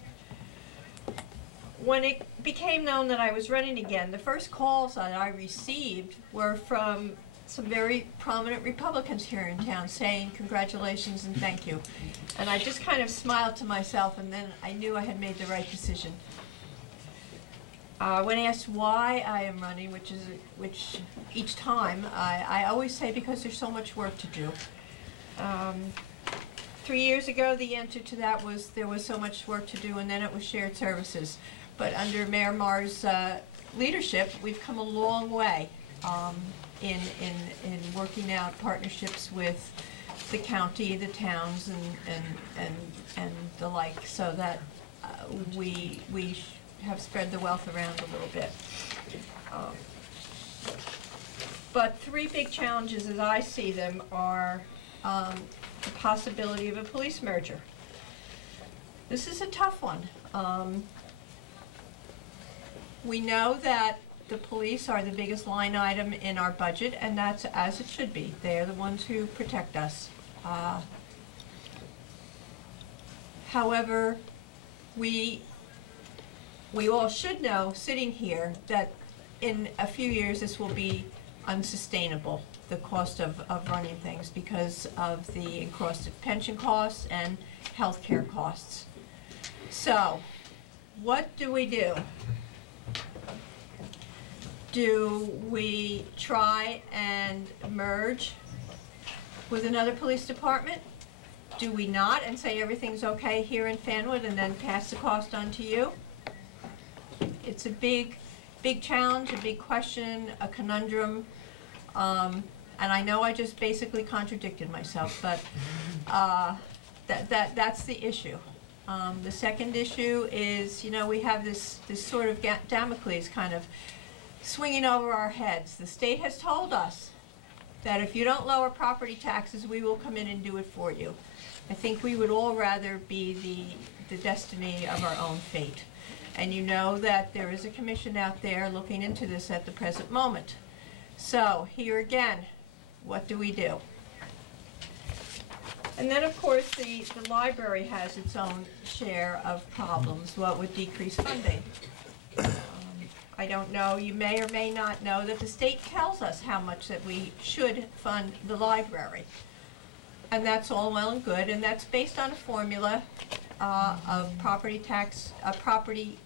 When it became known that I was running again, the first calls that I received were from some very prominent Republicans here in town saying congratulations and thank you. And I just kind of smiled to myself, and then I knew I had made the right decision. When asked why I am running, which each time, I always say because there's so much work to do. 3 years ago, the answer to that was there was so much work to do, and then it was shared services. But under Mayor Marr's leadership, we've come a long way in working out partnerships with the county, the towns, and the like, so that we have spread the wealth around a little bit. But three big challenges, as I see them, are the possibility of a police merger. This is a tough one. We know that the police are the biggest line item in our budget, and that's as it should be. They're the ones who protect us. However, we all should know, sitting here, that in a few years this will be unsustainable, the cost of running things, because of the encrusted pension costs and healthcare costs. So, what do we do? Do we try and merge with another police department? Do we not and say everything's okay here in Fanwood and then pass the cost on to you? It's a big challenge, a big question, a conundrum. And I know I just basically contradicted myself, but that's the issue. The second issue is, you know, we have this sort of Damocles kind of swinging over our heads. The state has told us that if you don't lower property taxes, we will come in and do it for you. I think we would all rather be the destiny of our own fate. And you know that there is a commission out there looking into this at the present moment. So, here again, what do we do? And then, of course, the library has its own share of problems, what would decrease funding. I don't know, you may or may not know that the state tells us how much that we should fund the library. And that's all well and good, and that's based on a formula of property tax, property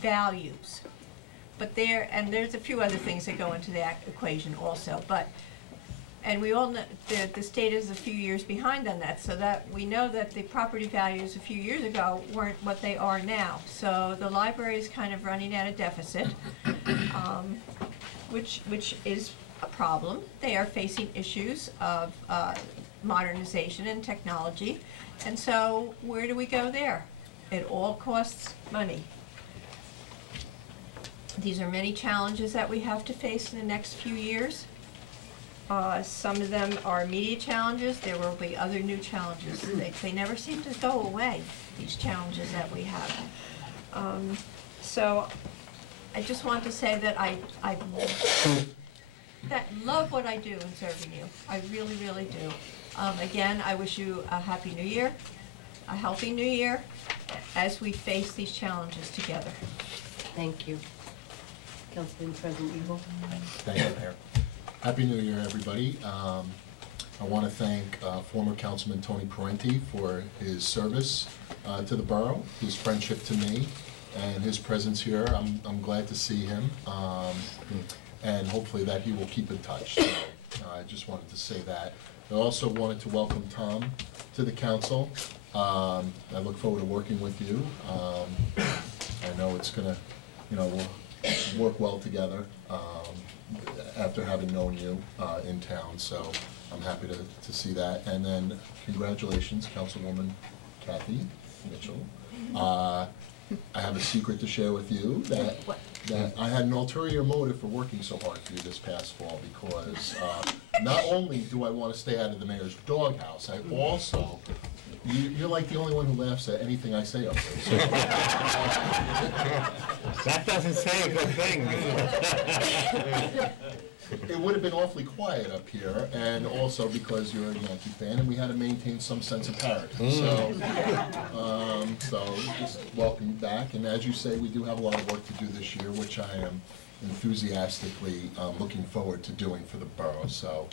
values. But there's a few other things that go into that equation also, and we all know the state is a few years behind on that, so that we know that the property values a few years ago weren't what they are now. So the library is kind of running at a deficit, which is a problem. They are facing issues of modernization and technology, and so where do we go there? It all costs money. These are many challenges that we have to face in the next few years. Some of them are immediate challenges. There will be other new challenges. They never seem to go away, these challenges that we have. So I just want to say that I love what I do in serving you. I really, really do. Again, I wish you a happy new year, a healthy new year, as we face these challenges together. Thank you. Councilman President Eagle. Thank you, Mayor. Happy New Year, everybody. I want to thank former Councilman Tony Parenti for his service to the borough, his friendship to me, and his presence here. I'm glad to see him, and hopefully that he will keep in touch. So, I just wanted to say that. I also wanted to welcome Tom to the council. I look forward to working with you. I know it's gonna, we'll work well together after having known you in town, so I'm happy to see that. And then congratulations, Councilwoman Kathy Mitchell. I have a secret to share with you that I had an ulterior motive for working so hard for you this past fall, because not only do I want to stay out of the mayor's doghouse, I also, you're like the only one who laughs at anything I say up there. So. That doesn't say a good thing. It would have been awfully quiet up here, and also because you're a Yankee fan, and we had to maintain some sense of parity. So just welcome you back, and as you say, we do have a lot of work to do this year, which I am enthusiastically looking forward to doing for the borough. So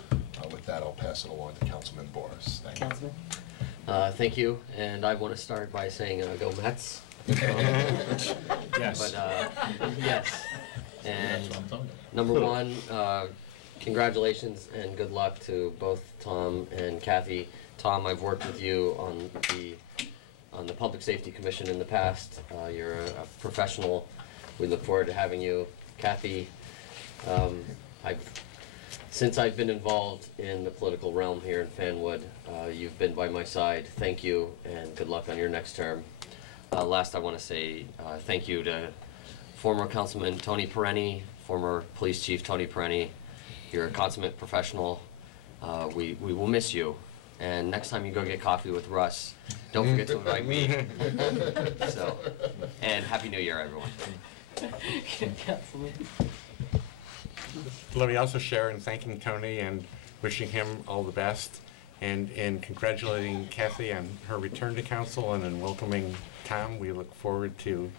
with that, I'll pass it along to Councilman Boris. Thank you. Councilman? Thank you, and I want to start by saying go Mets. Yes. But yes. And That's what I'm talking about. number one, congratulations and good luck to both Tom and Kathy. Tom, I've worked with you on the Public Safety Commission in the past. You're a professional. We look forward to having you. Kathy, since I've been involved in the political realm here in Fanwood, you've been by my side. Thank you, and good luck on your next term. Last, I want to say thank you to former Councilman Tony Parenti, former Police Chief Tony Parenti. You're a consummate professional. We will miss you. And next time you go get coffee with Russ, don't forget to invite me. So, and Happy New Year, everyone. Let me also share in thanking Tony and wishing him all the best, and in congratulating Kathy on her return to council, and in welcoming Tom. We look forward to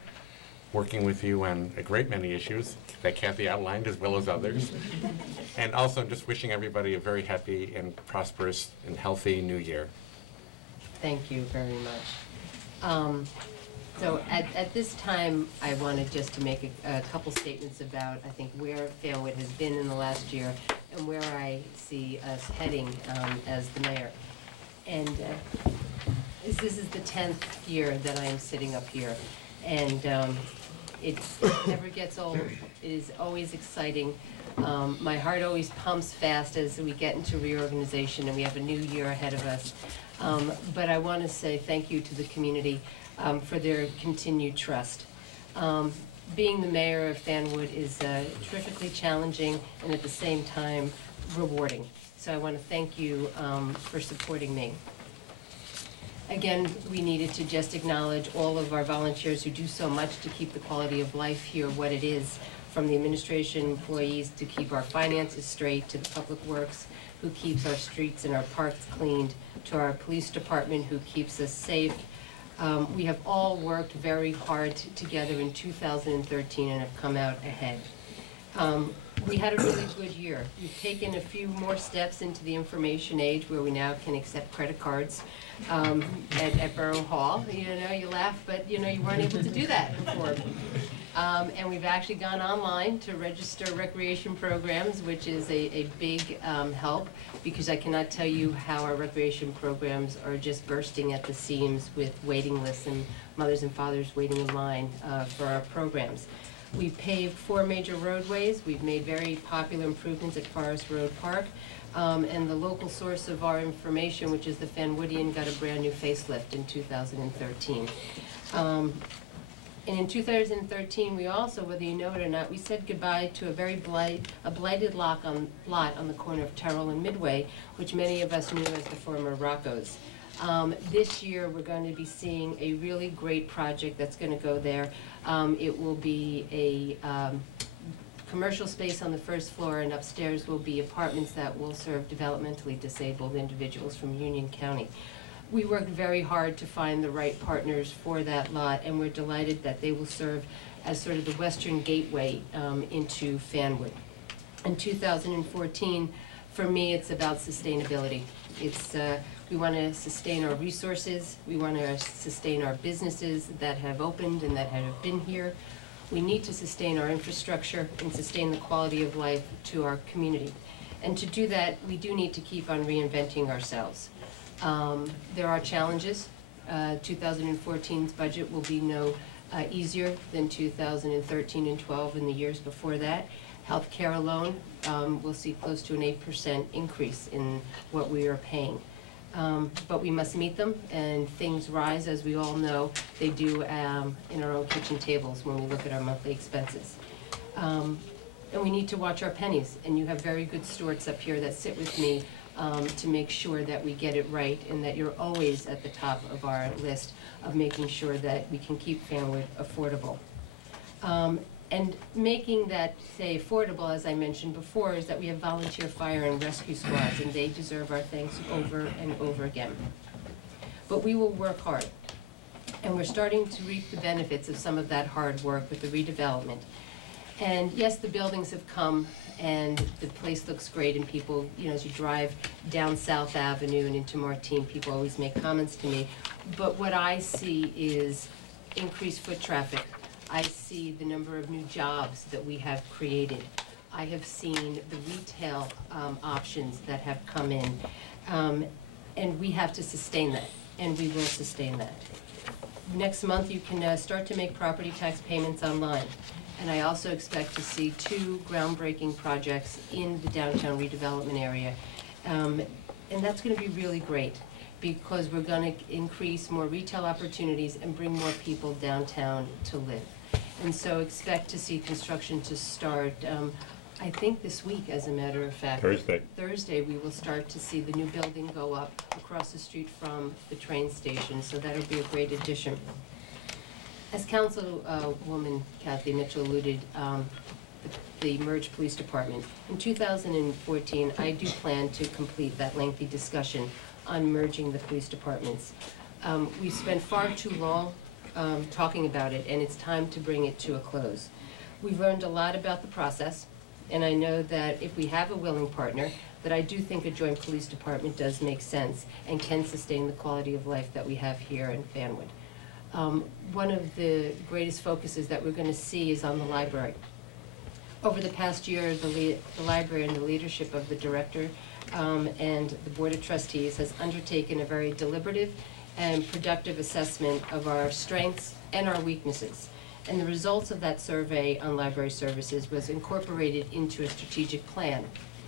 working with you on a great many issues that Kathy outlined, as well as others. And also just wishing everybody a very happy and prosperous and healthy new year. Thank you very much. So at this time, I wanted just to make a couple statements about, I think, where Fanwood has been in the last year and where I see us heading as the mayor. And this is the 10th year that I am sitting up here. And it never gets old. It is always exciting. My heart always pumps fast as we get into reorganization and we have a new year ahead of us. But I want to say thank you to the community for their continued trust. Being the mayor of Fanwood is terrifically challenging and at the same time rewarding. So I want to thank you for supporting me. Again, we needed to just acknowledge all of our volunteers who do so much to keep the quality of life here what it is, from the administration employees to keep our finances straight, to the public works who keeps our streets and our parks cleaned, to our police department who keeps us safe, We have all worked very hard together in 2013 and have come out ahead. We had a really good year. We've taken a few more steps into the information age where we now can accept credit cards at Borough Hall. You know, you laugh, but you know, you weren't able to do that before. And we've actually gone online to register recreation programs, which is a big help, because I cannot tell you how our recreation programs are just bursting at the seams with waiting lists and mothers and fathers waiting in line for our programs. We've paved 4 major roadways. We've made very popular improvements at Forest Road Park. And the local source of our information, which is the Fanwoodian, got a brand new facelift in 2013. And in 2013, we also, whether you know it or not, we said goodbye to a very blighted lot on the corner of Terrell and Midway, which many of us knew as the former Rocco's. This year, we're going to be seeing a really great project that's going to go there. It will be a commercial space on the first floor, and upstairs will be apartments that will serve developmentally disabled individuals from Union County. We worked very hard to find the right partners for that lot, and we're delighted that they will serve as sort of the western gateway into Fanwood. In 2014, for me, it's about sustainability. It's we want to sustain our resources. We want to sustain our businesses that have opened and that have been here. We need to sustain our infrastructure and sustain the quality of life to our community. And to do that, we do need to keep on reinventing ourselves. There are challenges. 2014's budget will be no easier than 2013 and 12 and the years before that. Healthcare alone will see close to an 8% increase in what we are paying. But we must meet them, and things rise, as we all know. They do in our own kitchen tables when we look at our monthly expenses. And we need to watch our pennies, and you have very good stewards up here that sit with me to make sure that we get it right, and that you're always at the top of our list of making sure that we can keep Fanwood affordable. And making that, say, affordable, as I mentioned before, is that we have volunteer fire and rescue squads, and they deserve our thanks over and over again. But we will work hard, and we're starting to reap the benefits of some of that hard work with the redevelopment. And yes, the buildings have come, and the place looks great, and people, you know, as you drive down South Avenue and into Martine, people always make comments to me. But what I see is increased foot traffic. I see the number of new jobs that we have created. I have seen the retail options that have come in, and we have to sustain that, and we will sustain that. Next month, you can start to make property tax payments online. And I also expect to see 2 groundbreaking projects in the downtown redevelopment area. And that's going to be really great, because we're going to increase more retail opportunities and bring more people downtown to live. And so expect to see construction to start, I think this week, as a matter of fact. Thursday. Thursday, we will start to see the new building go up across the street from the train station, so that'll be a great addition. As Councilwoman Kathy Mitchell alluded, the merged police department. In 2014, I do plan to complete that lengthy discussion on merging the police departments. We've spent far too long talking about it, and it's time to bring it to a close. We've learned a lot about the process, and I know that if we have a willing partner, that I do think a joint police department does make sense and can sustain the quality of life that we have here in Fanwood. One of the greatest focuses that we're going to see is on the library. Over the past year, the library, and the leadership of the director and the Board of Trustees, has undertaken a very deliberative and productive assessment of our strengths and our weaknesses. And the results of that survey on library services was incorporated into a strategic plan,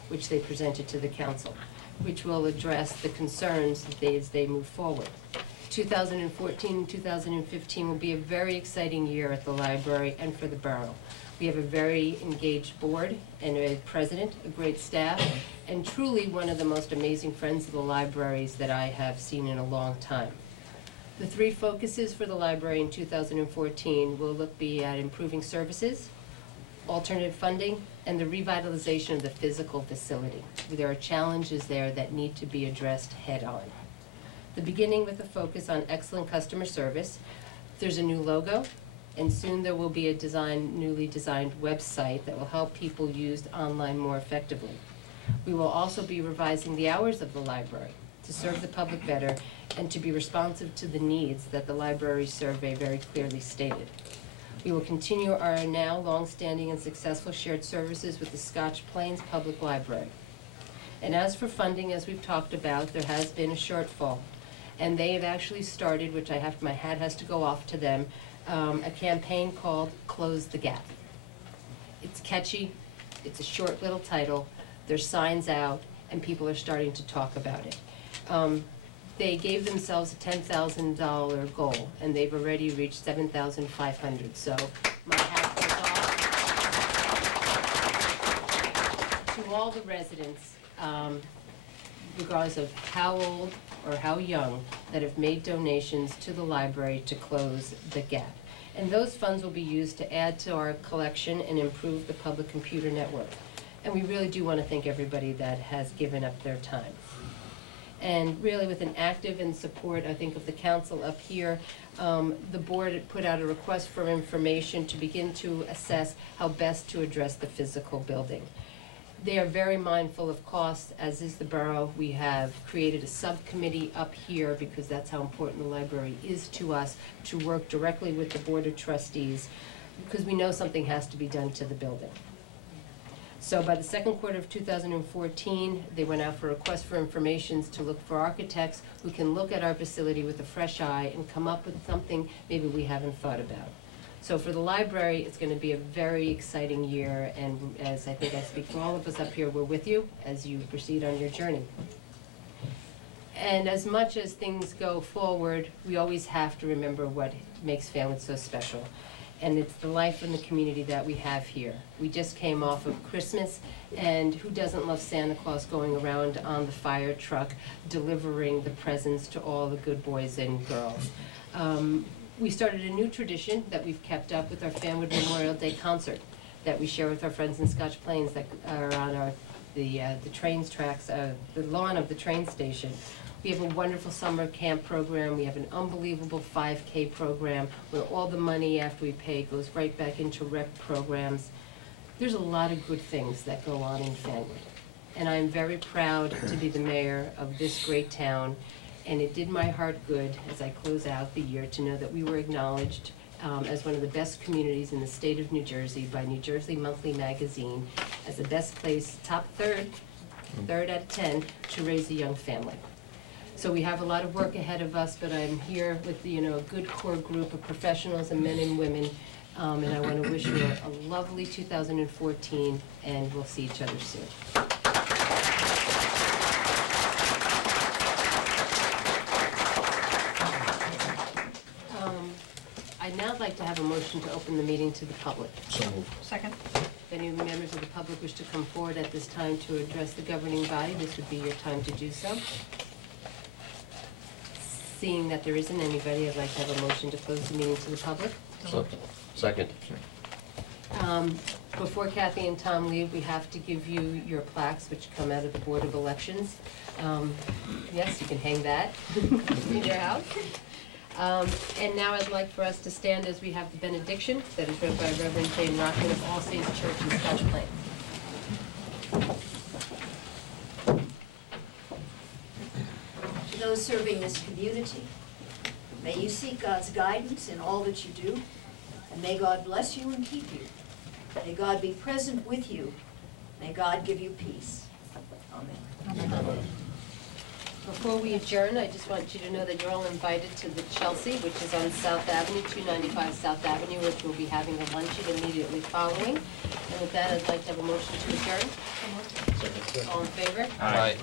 which they presented to the council, which will address the concerns as they move forward. 2014 and 2015 will be a very exciting year at the library and for the borough. We have a very engaged board and a president, a great staff, and truly one of the most amazing friends of the libraries that I have seen in a long time. The 3 focuses for the library in 2014 will be at improving services, alternative funding, and the revitalization of the physical facility. There are challenges there that need to be addressed head-on. The beginning with a focus on excellent customer service. There's a new logo, and soon there will be a newly designed website that will help people use online more effectively. We will also be revising the hours of the library to serve the public better and to be responsive to the needs that the library survey very clearly stated. We will continue our now long-standing and successful shared services with the Scotch Plains Public Library. And as for funding, as we've talked about, there has been a shortfall. And they have actually started, which my hat has to go off to them, a campaign called Close the Gap. It's catchy, it's a short little title, there's signs out, and people are starting to talk about it. They gave themselves a $10,000 goal, and they've already reached $7,500. So my hat goes off to all the residents, regardless of how old or how young, that have made donations to the library to close the gap. And those funds will be used to add to our collection and improve the public computer network. And we really do want to thank everybody that has given up their time. And really with an active and support, I think, of the council up here, the board put out a request for information to begin to assess how best to address the physical building. They are very mindful of costs, as is the borough. We have created a subcommittee up here because that's how important the library is to us, to work directly with the Board of Trustees, because we know something has to be done to the building. So by the second quarter of 2014, they went out for requests for information to look for architects who can look at our facility with a fresh eye and come up with something maybe we haven't thought about. So for the library, it's going to be a very exciting year, and as I think I speak for all of us up here, we're with you as you proceed on your journey. And as much as things go forward, we always have to remember what makes Fanwood so special. And it's the life in the community that we have here. We just came off of Christmas, and who doesn't love Santa Claus going around on the fire truck delivering the presents to all the good boys and girls. We started a new tradition that we've kept up with our Fanwood Memorial Day concert that we share with our friends in Scotch Plains that are on the trains tracks, the lawn of the train station. We have a wonderful summer camp program. We have an unbelievable 5K program where all the money after we pay goes right back into rec programs. There's a lot of good things that go on in Fanwood. And I'm very proud to be the mayor of this great town. And it did my heart good as I close out the year to know that we were acknowledged as one of the best communities in the state of New Jersey by New Jersey Monthly Magazine as the best place, top third out of 10, to raise a young family. So we have a lot of work ahead of us, but I'm here with a good core group of professionals and men and women, and I want to wish you a lovely 2014, and we'll see each other soon. I'd now like to have a motion to open the meeting to the public. So moved. Second. If any members of the public wish to come forward at this time to address the governing body, this would be your time to do so. Seeing that there isn't anybody, I'd like to have a motion to close the meeting to the public. Second. Before Kathy and Tom leave, we have to give you your plaques, which come out of the Board of Elections. Yes, you can hang that in your house. And now I'd like for us to stand as we have the benediction that is read by Reverend Jane Rockman of All Saints Church in Scotch Plains. To those serving this community, may you seek God's guidance in all that you do, and may God bless you and keep you. May God be present with you. May God give you peace. Amen. Amen. Before we adjourn, I just want you to know that you're all invited to the Chelsea, which is on South Avenue, 295 South Avenue, which we'll be having a luncheon immediately following. And with that, I'd like to have a motion to adjourn. All in favor? Aye.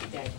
Good day.